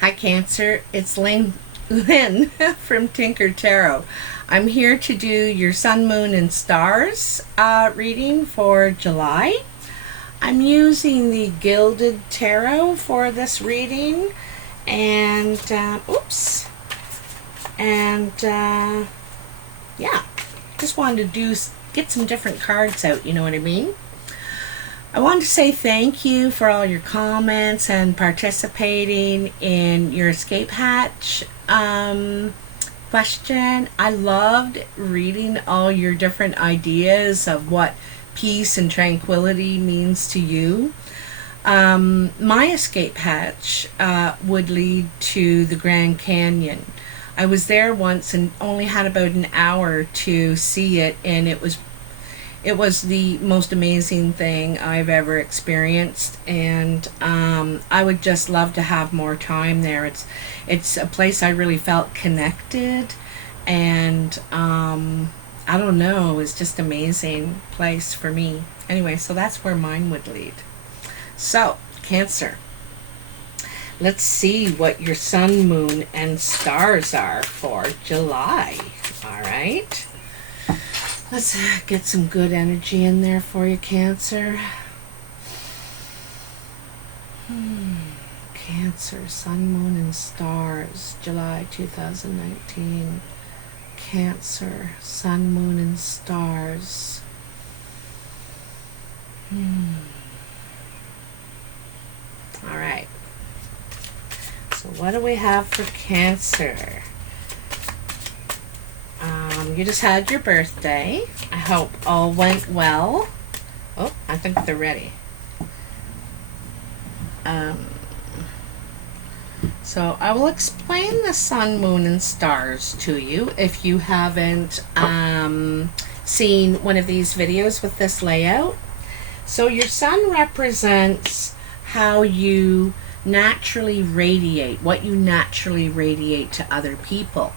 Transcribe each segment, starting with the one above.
Hi Cancer, it's Lynn from Tinker Tarot. I'm here to do your Sun, Moon, and Stars reading for July. I'm using the Guilded Tarot for this reading, and yeah, just wanted to get some different cards out, you know what I mean? I wanted to say thank you for all your comments and participating in your escape hatch question. I loved reading all your different ideas of what peace and tranquility means to you. My escape hatch would lead to the Grand Canyon. I was there once and only had about an hour to see it, and it was the most amazing thing I've ever experienced, and I would just love to have more time there. It's a place I really felt connected, and I don't know, it was just amazing place for me. Anyway, so that's where mine would lead. So, Cancer, let's see what your Sun, Moon, and Stars are for July. All right. Let's get some good energy in there for you, Cancer. Cancer, Sun, Moon, and Stars, July 2019. Cancer, Sun, Moon, and Stars. All right. So what do we have for Cancer? You just had your birthday. I hope all went well. Oh, I think they're ready. So I will explain the Sun, Moon, and Stars to you if you haven't seen one of these videos with this layout. So your Sun represents how you naturally radiate, what you naturally radiate to other people.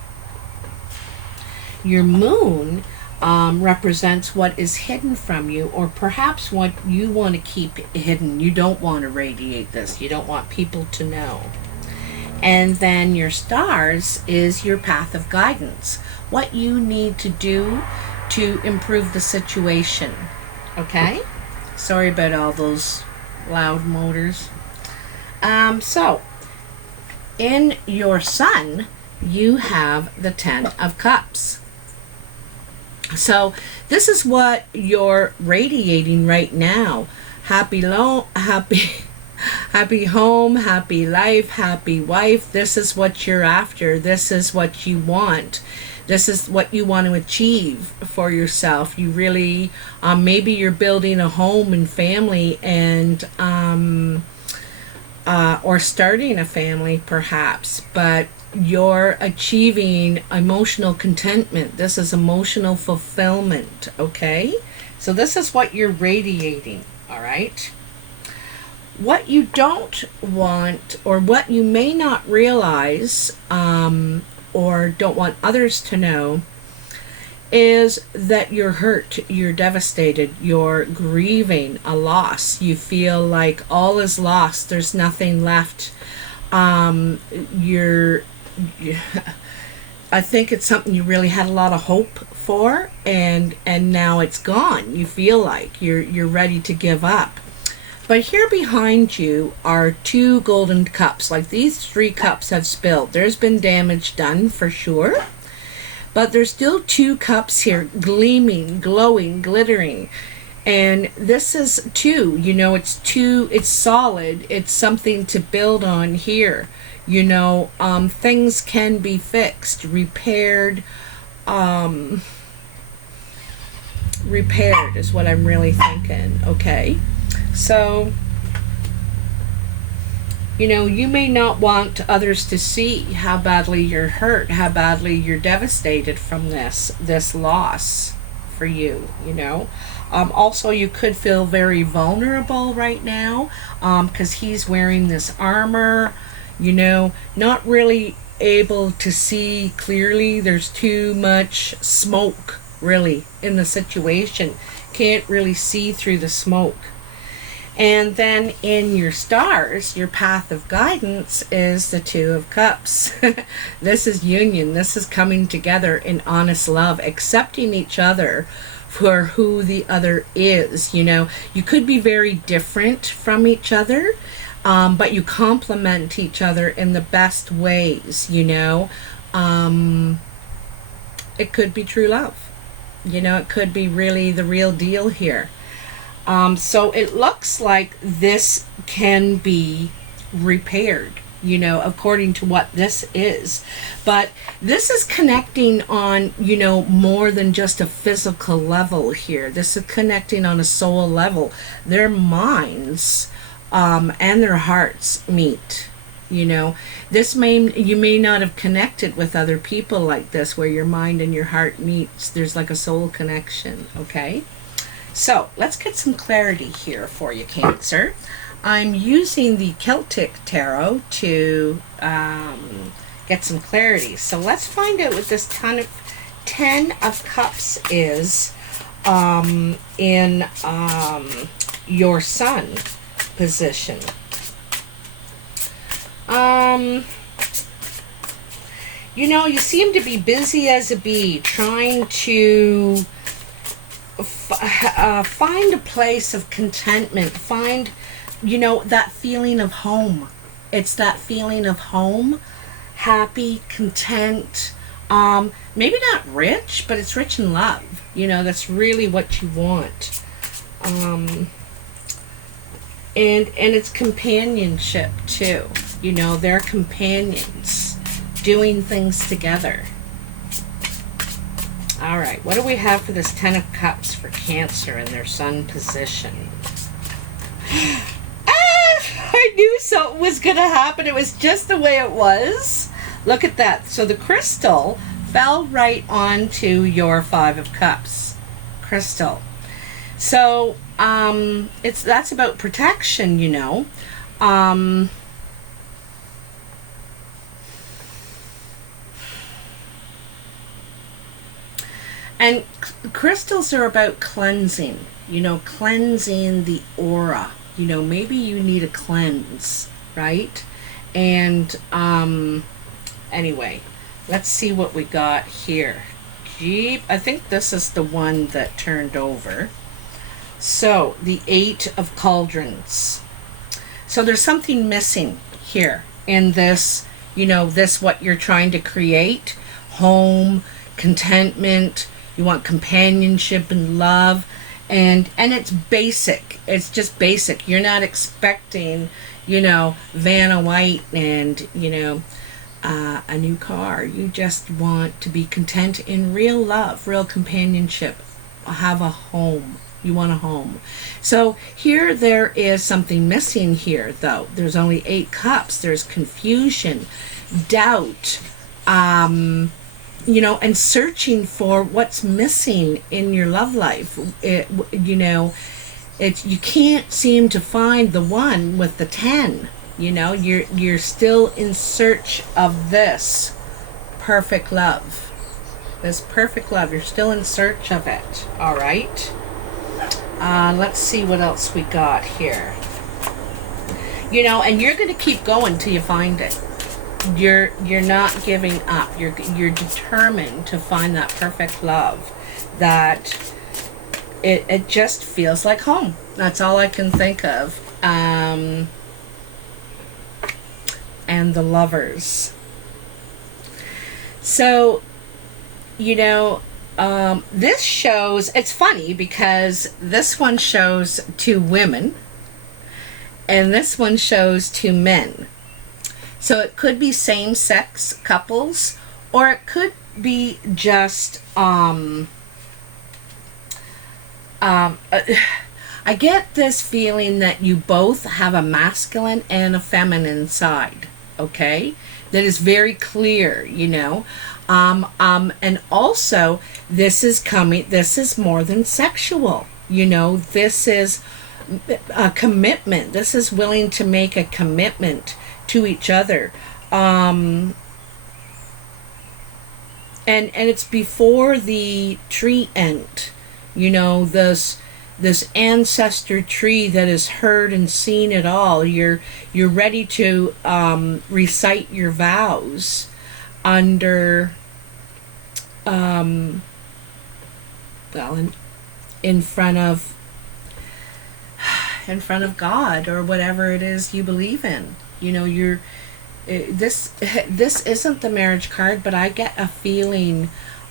Your Moon represents what is hidden from you, or perhaps what you want to keep hidden. You don't want to radiate this. You don't want people to know. And then your Stars is your path of guidance, what you need to do to improve the situation. Okay? Sorry about all those loud motors. So, in your Sun, you have the Ten of Cups. So this is what you're radiating right now. Happy home, happy life, happy wife. This is what you're after. This is what you want. This is what you want to achieve for yourself. You really, maybe you're building a home and family, and or starting a family perhaps, but you're achieving emotional contentment. This is emotional fulfillment, okay? So this is what you're radiating, all right? What you don't want, or what you may not realize, or don't want others to know, is that you're hurt, you're devastated, you're grieving a loss. You feel like all is lost, there's nothing left. I think it's something you really had a lot of hope for, and now it's gone. You feel like you're ready to give up. But here behind you are two golden cups. Like, these three cups have spilled. There's been damage done for sure, but there's still two cups here, gleaming, glowing, glittering. And this is two, it's solid. It's something to build on here. Things can be fixed, repaired. Repaired is what I'm really thinking, okay? So, you may not want others to see how badly you're hurt, how badly you're devastated from this loss for you, Also, you could feel very vulnerable right now, because he's wearing this armor, not really able to see clearly. There's too much smoke, really, in the situation. Can't really see through the smoke. And then in your stars, your path of guidance is the Two of Cups. This is union. This is coming together in honest love, accepting each other for who the other is. You know, you could be very different from each other, but you complement each other in the best ways, you know. It could be true love. You know, it could be really the real deal here. So it looks like this can be repaired, you know, according to what this is. But this is connecting on, you know, more than just a physical level here. This is connecting on a soul level. Their minds and their hearts meet. You know, you may not have connected with other people like this, where your mind and your heart meets. There's like a soul connection, okay? So let's get some clarity here for you, Cancer. I'm using the Celtic Tarot to get some clarity. So let's find out what this Ten of Cups is in your Sun position. You know, you seem to be busy as a bee, trying to find a place of contentment, find, you know, that feeling of home. It's that feeling of home, happy, content, maybe not rich, but it's rich in love. You know, that's really what you want. And it's companionship too. You know, they're companions doing things together. All right, what do we have for this Ten of Cups for Cancer in their Sun position? I knew something was going to happen. It was just the way it was. Look at that. So the crystal fell right onto your Five of Cups. Crystal. So that's about protection, you know. And crystals are about cleansing, you know, cleansing the aura. You know, maybe you need a cleanse, right? And anyway, let's see what we got here. Jeep, I think this is the one that turned over. So, the Eight of Cauldrons. So there's something missing here in this, you know, this what you're trying to create. Home, contentment, you want companionship and love. And it's basic. It's just basic. You're not expecting, you know, Vanna White and, you know, a new car. You just want to be content in real love, real companionship. Have a home. You want a home. So here there is something missing here, though. There's only 8 cups. There's confusion, doubt, you know, and searching for what's missing in your love life. You know, you can't seem to find the one with the 10. You know, you're still in search of this perfect love. This perfect love. You're still in search of it. All right. Let's see what else we got here. You know, and you're going to keep going till you find it. You're not giving up. You're determined to find that perfect love, that it just feels like home. That's all I can think of. And the Lovers. So, you know, this shows, it's funny because this one shows 2 women and this one shows 2 men. So it could be same-sex couples, or it could be just I get this feeling that you both have a masculine and a feminine side, okay? That is very clear, you know. And also this is more than sexual, you know. This is a commitment. This is willing to make a commitment to each other. And it's before the tree end, you know, this ancestor tree that has heard and seen it all. You're ready to recite your vows under well, in front of God or whatever it is you believe in. You know, this isn't the marriage card, but I get a feeling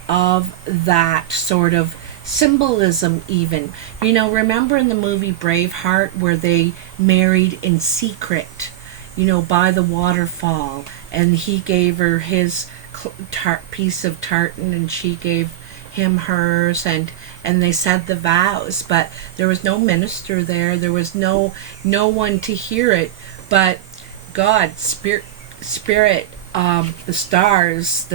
of that sort of symbolism even. You know, remember in the movie Braveheart where they married in secret, you know, by the waterfall, and he gave her his piece of tartan and she gave him hers, and they said the vows, but there was no minister there was no one to hear it but God, spirit, the stars,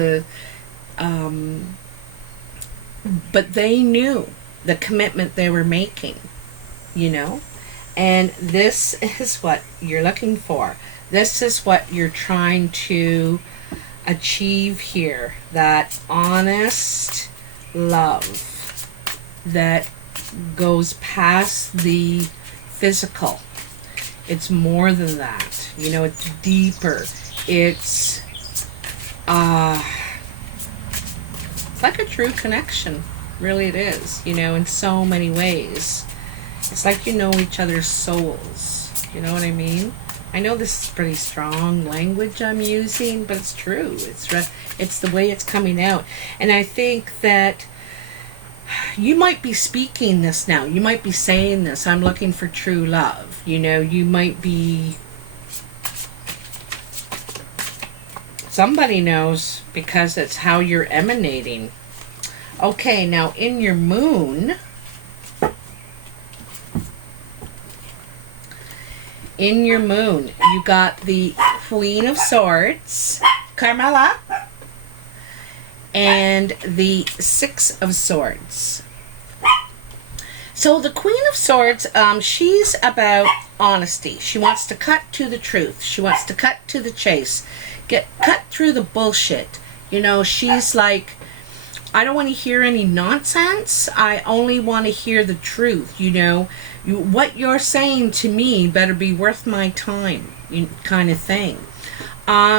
but they knew the commitment they were making, you know. And this is what you're looking for. This is what you're trying to achieve here. That honest love that goes past the physical. It's more than that. You know, it's deeper. It's like a true connection. Really it is, you know, in so many ways. It's like you know each other's souls. You know what I mean? I know this is pretty strong language I'm using, but it's true. It's the way it's coming out. And I think that you might be speaking this now. You might be saying this. I'm looking for true love. You know, you might be... Somebody knows because it's how you're emanating. Okay, now in your moon... In your moon, you got the Queen of Swords, Carmela, and the Six of Swords. So the Queen of Swords, she's about honesty. She wants to cut to the truth. She wants to cut to the chase. Cut through the bullshit. You know, she's like, I don't want to hear any nonsense. I only want to hear the truth, you know. What you're saying to me better be worth my time, kind of thing.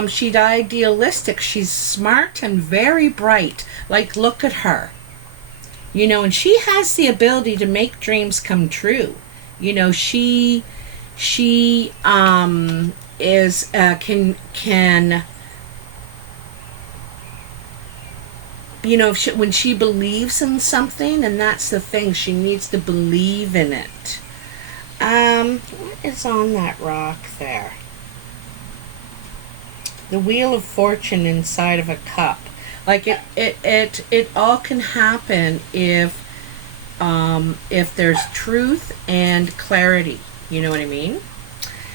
She's idealistic. She's smart and very bright. Like, look at her. You know, and she has the ability to make dreams come true. You know, she is can you know, when she believes in something, and that's the thing, she needs to believe in it. What is on that rock there? The Wheel of Fortune inside of a cup. Like it all can happen if there's truth and clarity. You know what I mean?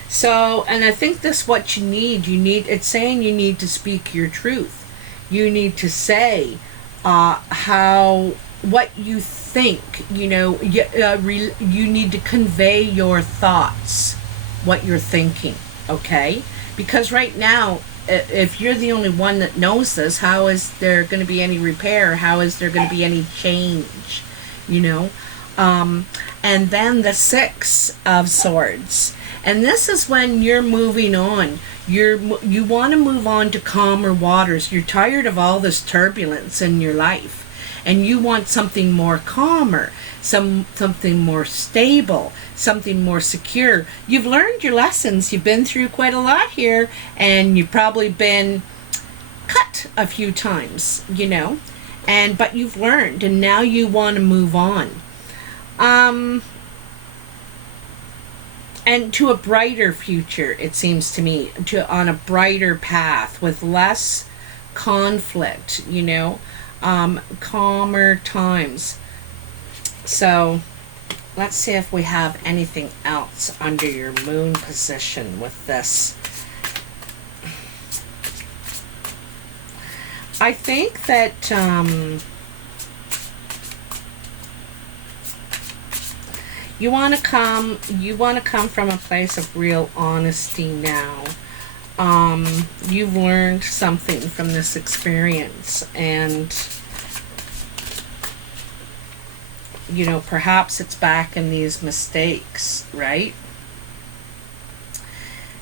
So, and I think that's what you need. It's saying you need to speak your truth. You need to say what you think, you know, you need to convey your thoughts, what you're thinking, okay? Because right now, if you're the only one that knows this, how is there going to be any repair? How is there going to be any change, you know? And then the Six of Swords. And this is when you're moving on. You want to move on to calmer waters. You're tired of all this turbulence in your life. And you want something more calmer, something more stable, something more secure. You've learned your lessons. You've been through quite a lot here. And you've probably been cut a few times, you know. But you've learned. And now you want to move on. And to a brighter future, it seems to me, on a brighter path with less conflict, you know, calmer times. So let's see if we have anything else under your moon position with this. I think that you want to come from a place of real honesty now. You've learned something from this experience, and you know, perhaps it's back in these mistakes, right?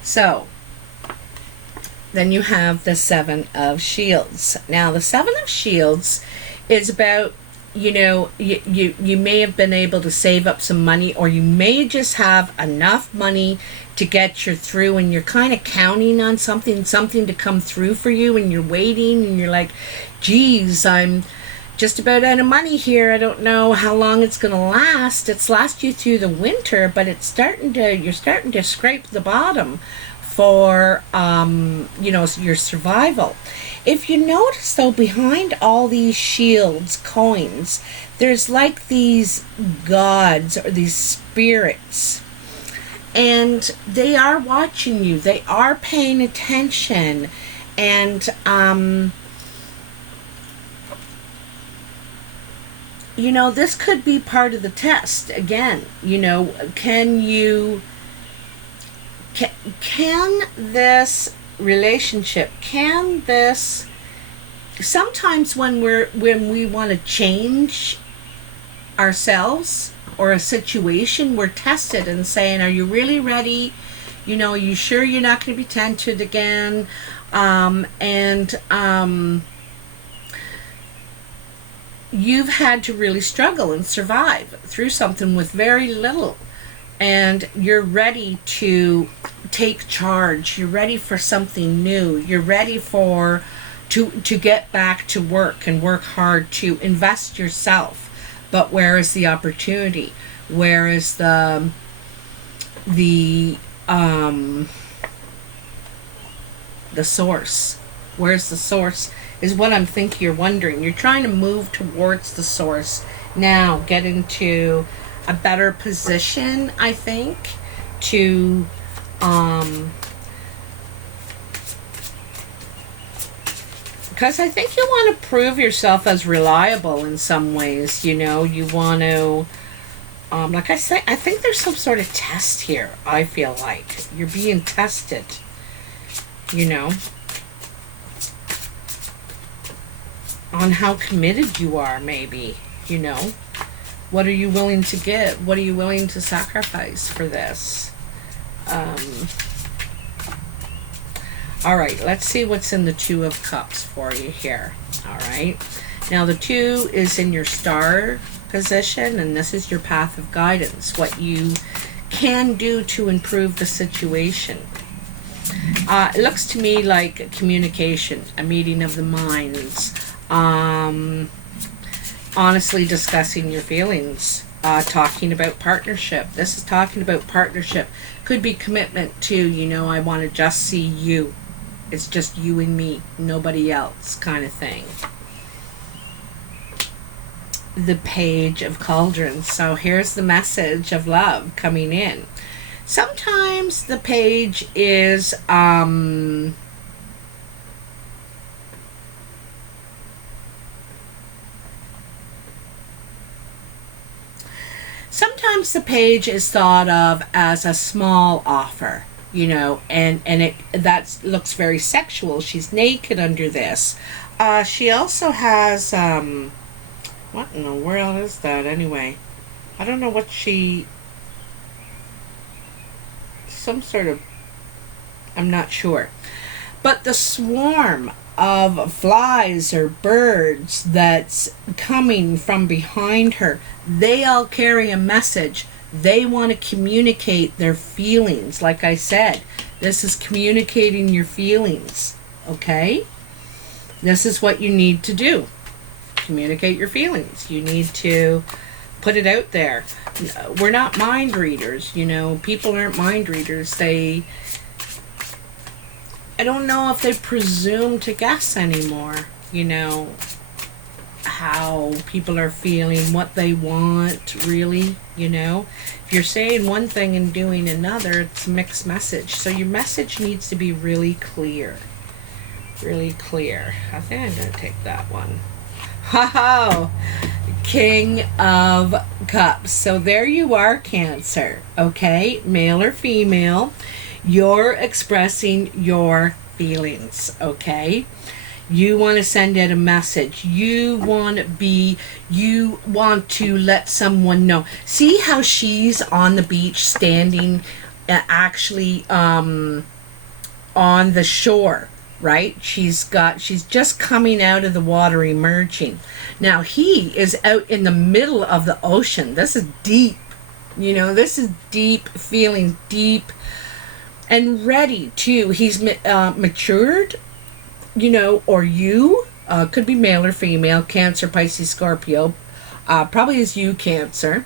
So then you have the Seven of Shields. Now the Seven of Shields is about, you know, you may have been able to save up some money, or you may just have enough money to get you through, and you're kind of counting on something to come through for you, and you're waiting, and you're like, geez, I'm just about out of money here. I don't know how long it's going to last. It's last you through the winter, but you're starting to scrape the bottom for, you know, your survival. If you notice, though, behind all these shields, coins, there's like these gods or these spirits, and they are watching you. They are paying attention, and you know, this could be part of the test. Again, you know, can this relationship, can this, sometimes when we want to change ourselves or a situation, we're tested and saying, are you really ready? You know, are you sure you're not going to be tempted again? You've had to really struggle and survive through something with very little, and you're ready to take charge. You're ready for something new. You're ready for to get back to work and work hard to invest yourself. But where is the opportunity? Where is the source? Where's the source is what I'm thinking you're wondering. You're trying to move towards the source now, get into a better position, I think, to because I think you want to prove yourself as reliable in some ways. You know, you want to, like I say, I think there's some sort of test here. I feel like you're being tested, you know, on how committed you are, maybe, you know. What are you willing to give? What are you willing to sacrifice for this? All right, let's see what's in the Two of Cups for you here. All right. Now, the Two is in your star position, and this is your path of guidance, what you can do to improve the situation. It looks to me like communication, a meeting of the minds, honestly discussing your feelings, talking about partnership. This is talking about partnership. Could be commitment to, you know, I want to just see you. It's just you and me, nobody else, kind of thing. The Page of Cauldrons. So here's the message of love coming in. Sometimes the page is sometimes the page is thought of as a small offer, you know, and that looks very sexual. She's naked under this. She also has what in the world is that anyway? I don't know what some sort of, I'm not sure. But the swarm of flies or birds that's coming from behind her, they all carry a message. They want to communicate their feelings. Like I said, this is communicating your feelings, okay? This is what you need to do. Communicate your feelings. You need to put it out there. We're not mind readers, you know. People aren't mind readers. I don't know if they presume to guess anymore, you know, how people are feeling, what they want, really, you know. If you're saying one thing and doing another, it's a mixed message. So your message needs to be really clear. Really clear. I think I'm going to take that one. Ha-ha! King of Cups. So there you are, Cancer, okay? Male or female. You're expressing your feelings, okay? You want to send out a message. You want to let someone know. See how she's on the beach standing, actually on the shore, right? She's just coming out of the water, emerging. Now he is out in the middle of the ocean. This is deep. This is deep, feeling deep and ready too. He's matured, or you, could be male or female, Cancer, Pisces, Scorpio, probably is you, Cancer.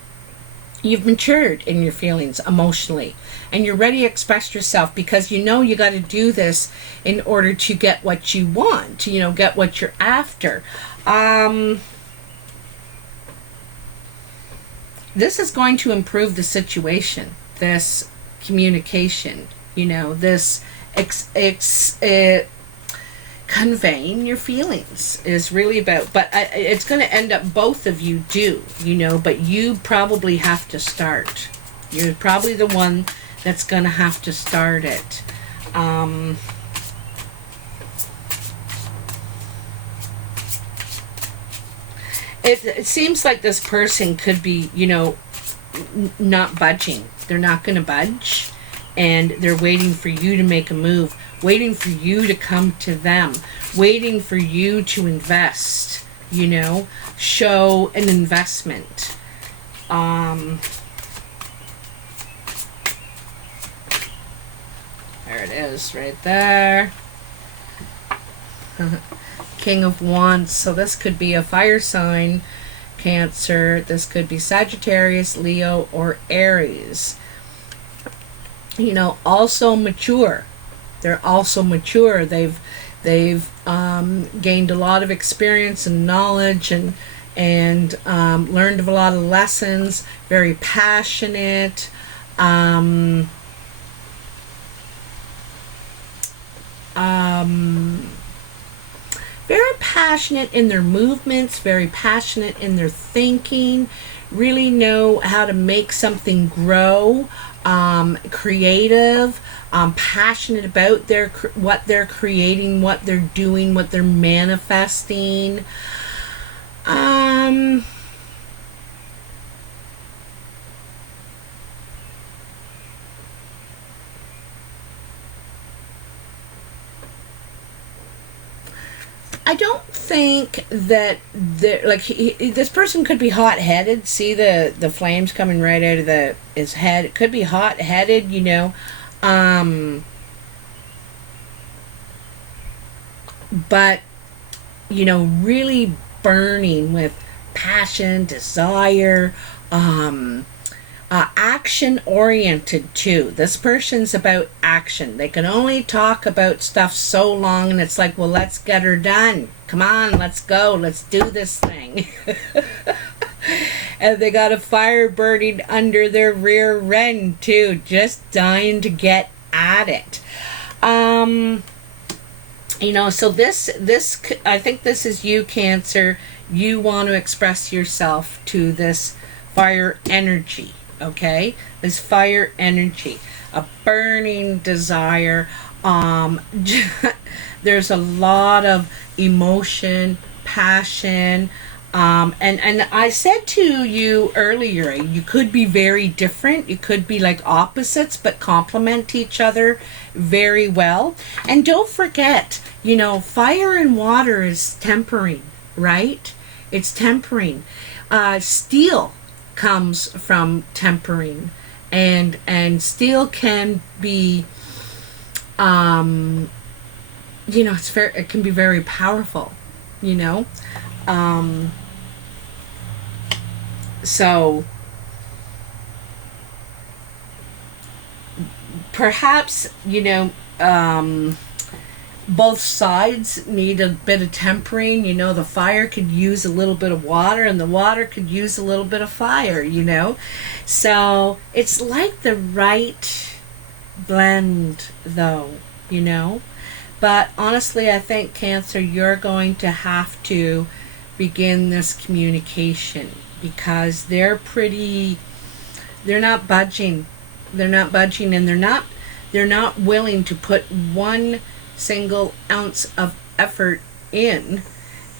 You've matured in your feelings emotionally, and you're ready to express yourself, because you got to do this in order to get what you want, to get what you're after. This is going to improve the situation, this communication, this conveying your feelings is really about, but it's going to end up both of you do, but you probably have to start. You're probably the one that's going to have to start it. It seems like this person could be, not budging. They're not going to budge, and they're waiting for you to make a move, waiting for you to come to them, waiting for you to invest, show an investment. There it is, right there. King of Wands. So this could be a fire sign, Cancer. This could be Sagittarius, Leo, or Aries. Also mature. They're also mature. They've gained a lot of experience and knowledge, and learned a lot of lessons. Very passionate. Very passionate in their movements, very passionate in their thinking, really know how to make something grow, creative, passionate about what they're creating, what they're doing, what they're manifesting. I don't think that this person could be hot-headed. See the flames coming right out of his head. It could be hot-headed, but really burning with passion, desire, action oriented too. This person's about action. They can only talk about stuff so long, and it's like, well, let's get her done. Come on, let's go. Let's do this thing. And they got a fire burning under their rear end too, just dying to get at it. So this I think this is you, Cancer. You want to express yourself to this fire energy. Okay, this fire energy, a burning desire. There's a lot of emotion, passion, and I said to you earlier, you could be very different. You could be like opposites, but complement each other very well. And don't forget, fire and water is tempering, right? It's tempering. Steel comes from tempering, and steel can be it can be very powerful, so perhaps both sides need a bit of tempering. The fire could use a little bit of water, and the water could use a little bit of fire, So it's like the right blend, though, But honestly, I think, Cancer, you're going to have to begin this communication, because they're not budging. They're not budging, and they're not willing to put one single ounce of effort in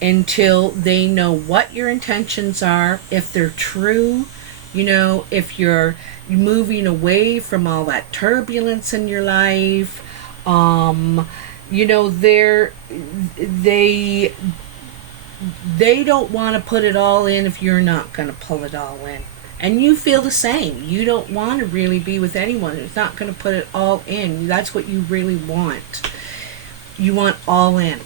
until they know what your intentions are, if they're true, you know, if you're moving away from all that turbulence in your life. You know, they don't want to put it all in if you're not going to pull it all in. And you feel the same. You don't want to really be with anyone who's not going to put it all in. That's what you really want. You want all in.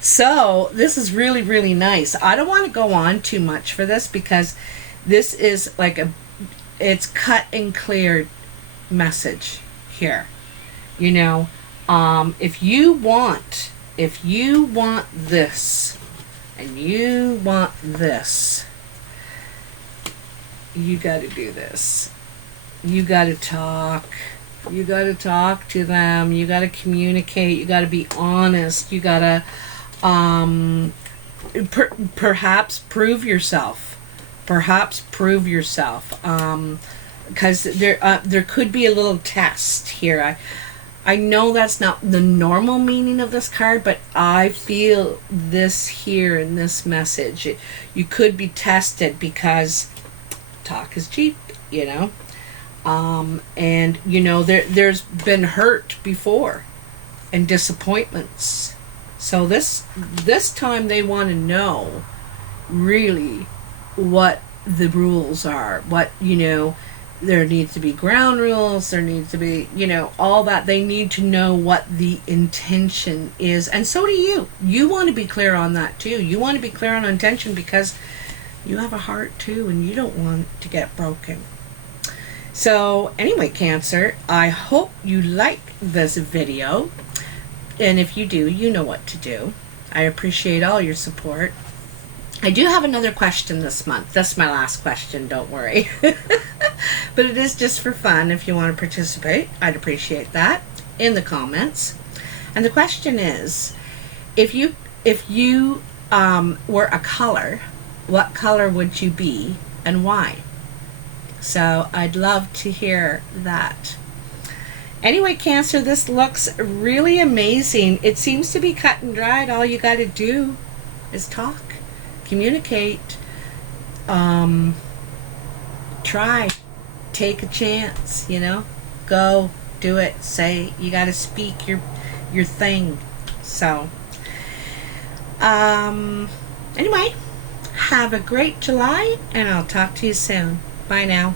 So this is really, really nice. I don't want to go on too much for this because this is like it's cut and clear message here. You know, if you want this and you want this, you got to do this. You got to talk. You got to talk to them. You got to communicate. You got to be honest. You got to perhaps prove yourself. Perhaps prove yourself. Because there could be a little test here. I know that's not the normal meaning of this card, but I feel this here in this message. You could be tested because talk is cheap, you know. And, you know, there's been hurt before and disappointments. So this time they want to know really what the rules are. What, you know, there needs to be ground rules. There needs to be, you know, all that. They need to know what the intention is. And so do you. You want to be clear on that too. You want to be clear on intention because you have a heart too and you don't want to get broken. So anyway, Cancer, I hope you like this video. And if you do, you know what to do. I appreciate all your support. I do have another question this month. That's my last question, don't worry. But it is just for fun. If you want to participate, I'd appreciate that in the comments. And the question is, if you were a color, what color would you be and why? So I'd love to hear that. Anyway, Cancer, this looks really amazing. It seems to be cut and dried. All you got to do is talk, communicate, try, take a chance, you know, go, do it, say, you got to speak your thing. So, anyway, have a great July, and I'll talk to you soon. Bye now.